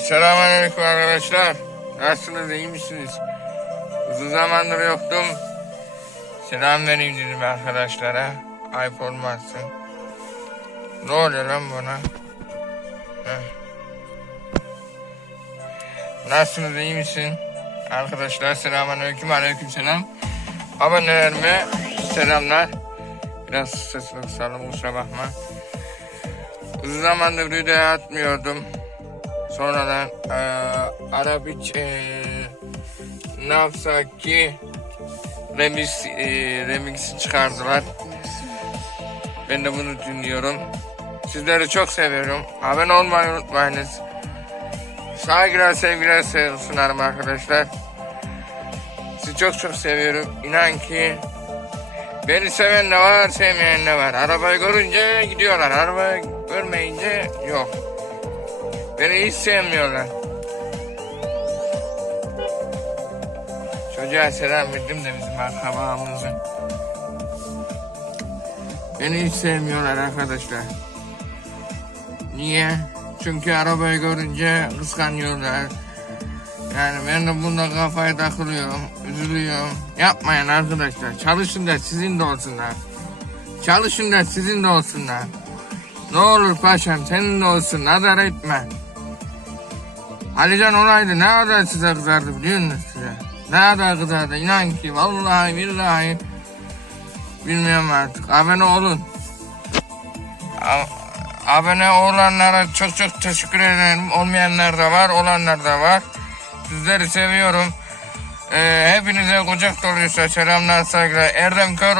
Selamünaleyküm arkadaşlar. Nasılsınız, iyi misiniz? Uzun zamandır yoktum. Selam vereyim dedim arkadaşlara. Ayıp olmazsın. Ne oluyor lan bana? Heh. Nasılsınız, iyi misin? Arkadaşlar selamünaleyküm, aleyküm selam. Abonelerime selamlar. Biraz sesini kısalım, kusura bakma. Uzun zamandır video atmıyordum. Sonradan eee Arabic eee ne ki remix eee remix çıkardılar. Ben de bunu dinliyorum. Sizleri çok seviyorum. Abone olmayı unutmayınız. Saygılar, sevgiler sunarım arkadaşlar. Sizi çok çok seviyorum. İnan ki beni seven de var, sevmeyen de var. Arabayı görünce gidiyorlar. Arabayı görmeyince yok. Beni hiç sevmiyorlar. Çocuğa selam verdim de bizim akrabamızın. Beni hiç sevmiyorlar arkadaşlar. Niye? Çünkü arabayı görünce kıskanıyorlar. Yani ben de bunda kafaya takılıyorum, üzülüyorum. Yapmayın arkadaşlar. Çalışın da sizin de olsunlar. Çalışın da sizin de olsunlar. Ne olur paşam senin olsun. Nazar etme. Alican olaydı ne kadar size kızardı biliyor musunuz size? Ne kadar kızardı inan ki vallahi billahi bilmiyorum artık abone olun. Abone olanlara çok çok teşekkür ederim. Olmayanlar da var olanlar da var. Sizleri seviyorum. Ee, hepinize kucak doluyorsa selamlar saygılar. Erdem Kör